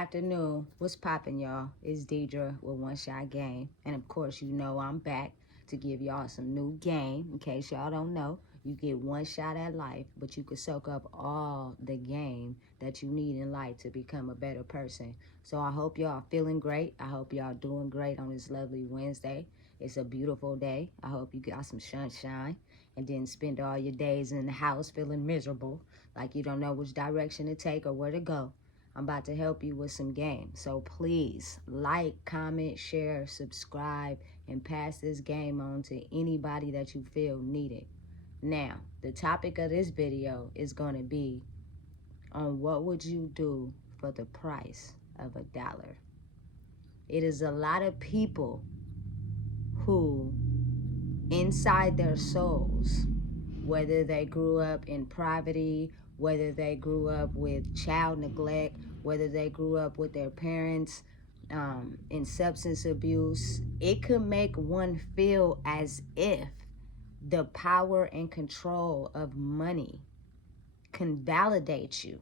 Afternoon, what's poppin', y'all? It's Deidre with One Shot Game, and of course, you know I'm back to give y'all some new game. In case y'all don't know, you get one shot at life, but you can soak up all the game that you need in life to become a better person. So I hope y'all feeling great. I hope y'all doing great on this lovely Wednesday. It's a beautiful day. I hope you got some sunshine and didn't spend all your days in the house feeling miserable, like you don't know which direction to take or where to go. I'm about to help you with some game. So please like, comment, share, subscribe, and pass this game on to anybody that you feel need it. Now, the topic of this video is going to be on what would you do for the price of $1. It is a lot of people who, inside their souls, whether they grew up in poverty, whether they grew up with child neglect, whether they grew up with their parents in substance abuse, it could make one feel as if the power and control of money can validate you,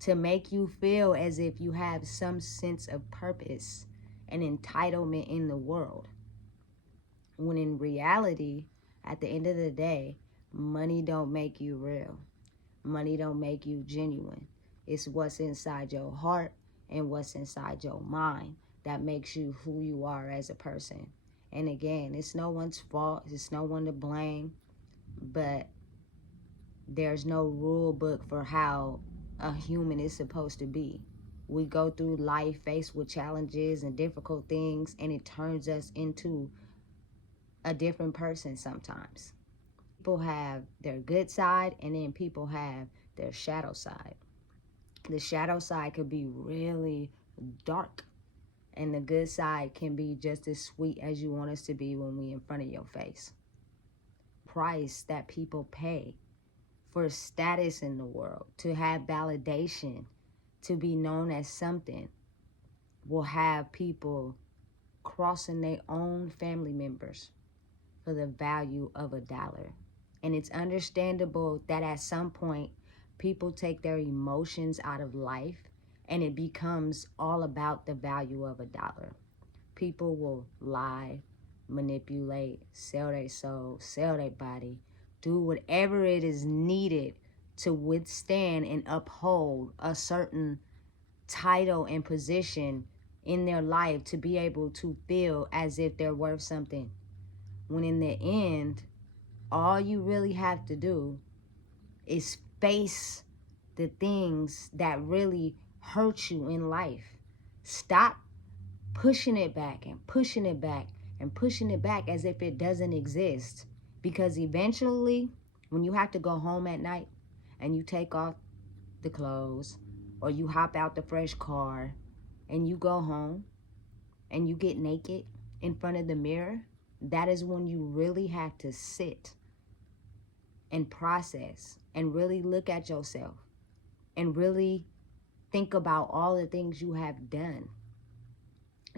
to make you feel as if you have some sense of purpose and entitlement in the world. When in reality, at the end of the day, money don't make you real. Money don't make you genuine. It's what's inside your heart and what's inside your mind that makes you who you are as a person. And again, it's no one's fault. It's no one to blame. But there's no rule book for how a human is supposed to be. We go through life faced with challenges and difficult things, and it turns us into a different person sometimes. People have their good side, and then people have their shadow side. The shadow side could be really dark, and the good side can be just as sweet as you want us to be when we in front of your face. Price that people pay for status in the world, to have validation, to be known as something, will have people crossing their own family members for the value of $1. And it's understandable that at some point, people take their emotions out of life and it becomes all about the value of $1. People will lie, manipulate, sell their soul, sell their body, do whatever it is needed to withstand and uphold a certain title and position in their life to be able to feel as if they're worth something. When in the end, all you really have to do is face the things that really hurt you in life. Stop pushing it back and pushing it back and pushing it back as if it doesn't exist. Because eventually, when you have to go home at night and you take off the clothes or you hop out the fresh car and you go home and you get naked in front of the mirror, that is when you really have to sit and process and really look at yourself and really think about all the things you have done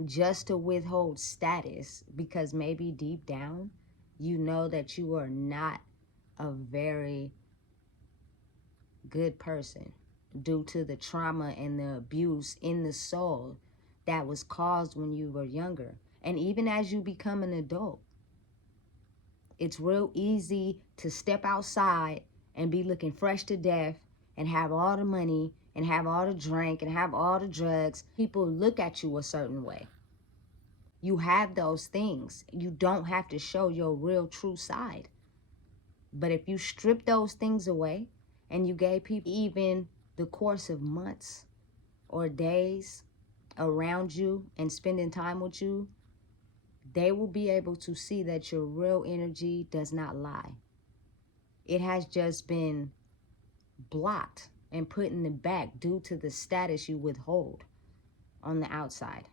just to withhold status, because maybe deep down you know that you are not a very good person due to the trauma and the abuse in the soul that was caused when you were younger. And even as you become an adult, it's real easy to step outside and be looking fresh to death and have all the money and have all the drink and have all the drugs. People look at you a certain way. You have those things. You don't have to show your real true side. But if you strip those things away and you gave people even the course of months or days around you and spending time with you, they will be able to see that your real energy does not lie. It has just been blocked and put in the back due to the status you withhold on the outside.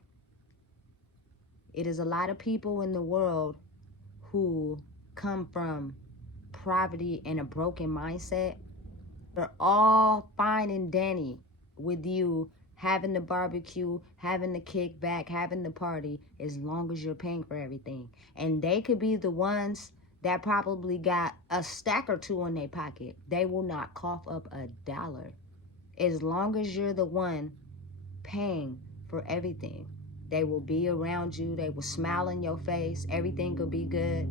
It is a lot of people in the world who come from poverty and a broken mindset. They're all fine and dandy with you having the barbecue, having the kickback, having the party, as long as you're paying for everything. And they could be the ones that probably got a stack or two in their pocket. They will not cough up $1. As long as you're the one paying for everything. They will be around you. They will smile in your face. Everything will be good,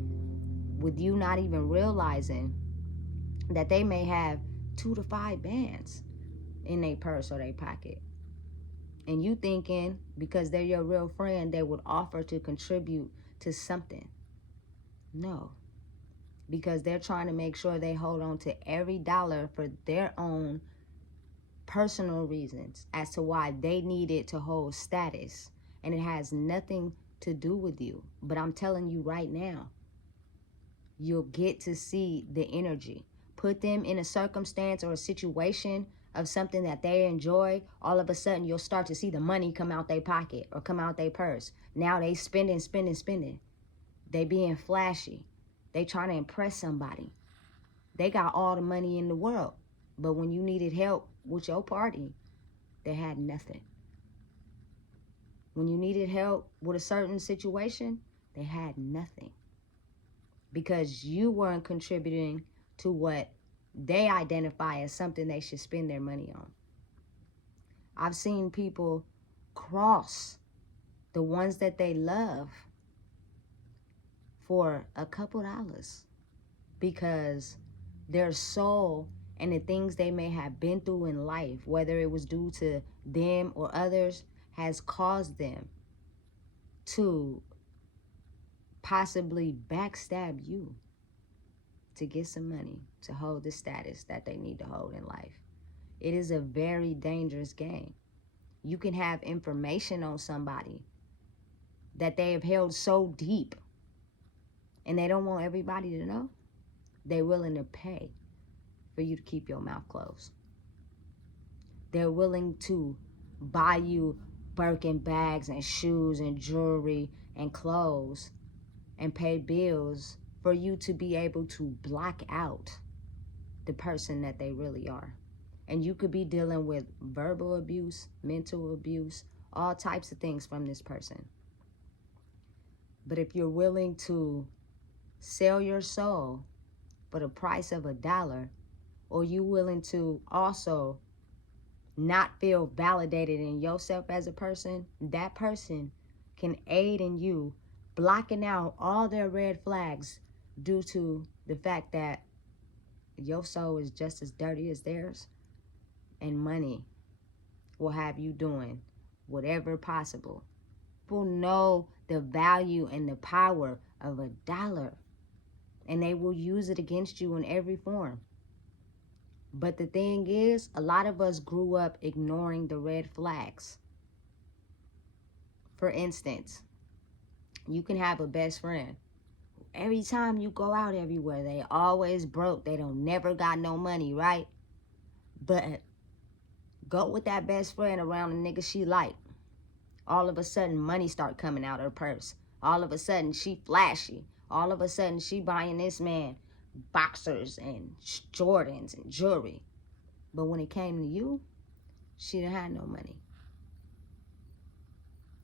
with you not even realizing that they may have 2 to 5 bands in their purse or their pocket. And you thinking because they're your real friend, they would offer to contribute to something. No, because they're trying to make sure they hold on to every dollar for their own personal reasons as to why they need it to hold status. And it has nothing to do with you. But I'm telling you right now, you'll get to see the energy. Put them in a circumstance or a situation of something that they enjoy. All of a sudden, you'll start to see the money come out their pocket or come out their purse. Now they spending. They being flashy. They trying to impress somebody. They got all the money in the world. But when you needed help with your party, they had nothing. When you needed help with a certain situation, they had nothing. Because you weren't contributing to what they identify as something they should spend their money on. I've seen people cross the ones that they love for a couple dollars because their soul and the things they may have been through in life, whether it was due to them or others, has caused them to possibly backstab you to get some money to hold the status that they need to hold in life. It is a very dangerous game. You can have information on somebody that they have held so deep and they don't want everybody to know. They're willing to pay for you to keep your mouth closed. They're willing to buy you Birkin bags and shoes and jewelry and clothes and pay bills for you to be able to block out the person that they really are. And you could be dealing with verbal abuse, mental abuse, all types of things from this person. But if you're willing to sell your soul for the price of $1, or you willing to also not feel validated in yourself as a person, that person can aid in you blocking out all their red flags due to the fact that your soul is just as dirty as theirs, and money will have you doing whatever possible. People know the value and the power of $1, and they will use it against you in every form. But the thing is, a lot of us grew up ignoring the red flags. For instance, you can have a best friend. Every time you go out everywhere, they always broke. They don't never got no money, right? But go with that best friend around a nigga she like. All of a sudden, money start coming out of her purse. All of a sudden, she flashy. All of a sudden, she buying this man boxers and Jordans and jewelry. But when it came to you, she didn't have no money.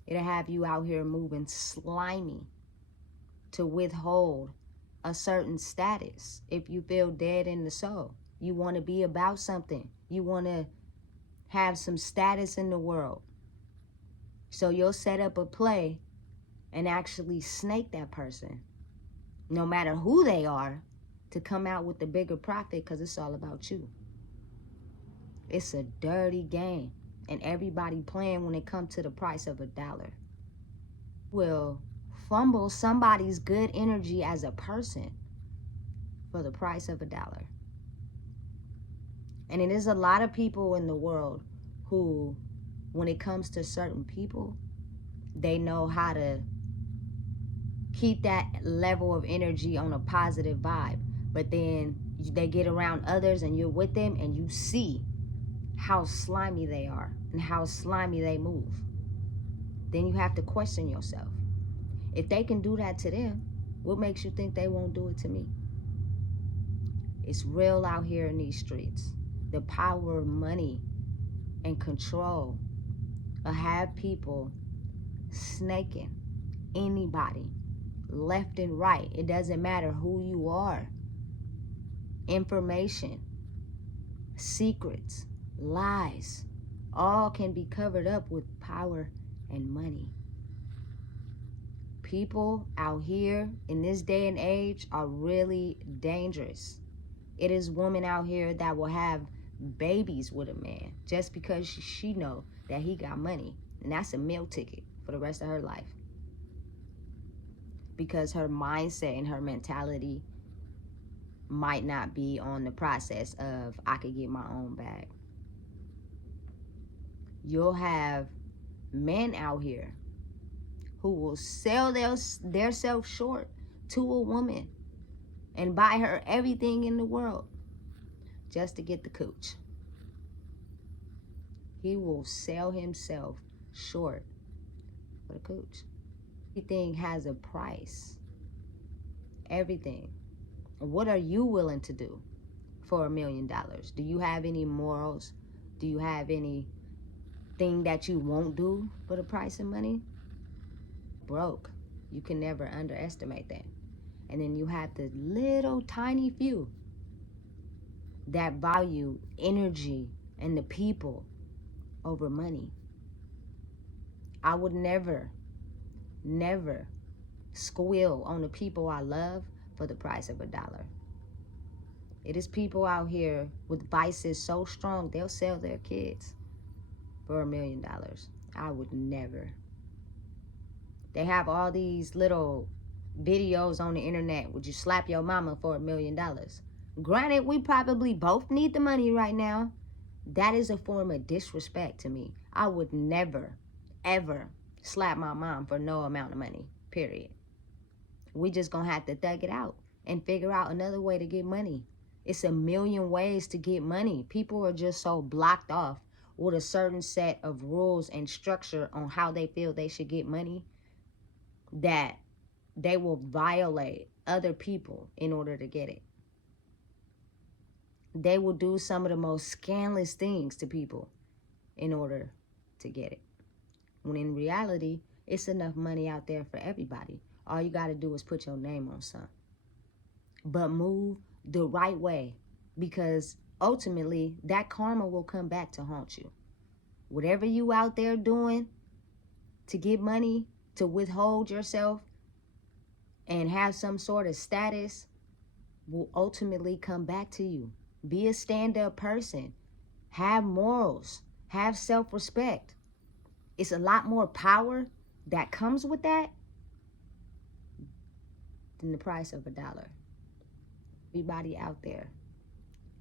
It'll have you out here moving slimy to withhold a certain status. If you feel dead in the soul, you want to be about something. You want to have some status in the world. So you'll set up a play and actually snake that person, no matter who they are, to come out with the bigger profit because it's all about you. It's a dirty game, and everybody playing when it comes to the price of $1. Will fumble somebody's good energy as a person for the price of $1. And it is a lot of people in the world who, when it comes to certain people, they know how to keep that level of energy on a positive vibe. But then they get around others and you're with them and you see how slimy they are and how slimy they move. Then you have to question yourself. If they can do that to them, what makes you think they won't do it to me? It's real out here in these streets. The power of money and control will have people snaking anybody left and right. It doesn't matter who you are. Information, secrets, lies, all can be covered up with power and money. People out here in this day and age are really dangerous. It is women out here that will have babies with a man just because she know that he got money, and that's a meal ticket for the rest of her life, because her mindset and her mentality might not be on the process of, I could get my own bag. You'll have men out here who will sell their self short to a woman and buy her everything in the world just to get the cooch. He will sell himself short for the cooch. Everything has a price. Everything. What are you willing to do for $1 million? Do you have any morals? Do you have anything that you won't do for the price of money? Broke. You can never underestimate that. And then you have the little tiny few that value energy and the people over money. I would never squeal on the people I love for the price of $1. It is people out here with vices so strong they'll sell their kids for $1 million. I would never. They have all these little videos on the internet. Would you slap your mama for $1 million? Granted, we probably both need the money right now. That is a form of disrespect to me. I would never, ever slap my mom for no amount of money, period. We just gonna have to thug it out and figure out another way to get money. It's a million ways to get money. People are just so blocked off with a certain set of rules and structure on how they feel they should get money that they will violate other people in order to get it. They will do some of the most scandalous things to people in order to get it. When in reality, it's enough money out there for everybody. All you got to do is put your name on some. But move the right way, because ultimately that karma will come back to haunt you. Whatever you out there doing to get money, to withhold yourself and have some sort of status, will ultimately come back to you. Be a stand-up person. Have morals. Have self-respect. It's a lot more power that comes with that than the price of $1. Everybody out there,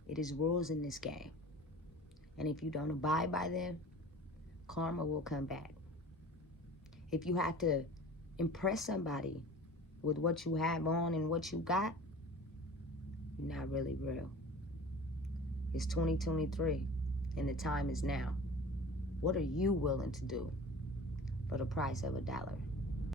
it is rules in this game. And if you don't abide by them, karma will come back. If you have to impress somebody with what you have on and what you got, you're not really real. It's 2023 and the time is now. What are you willing to do for the price of $1?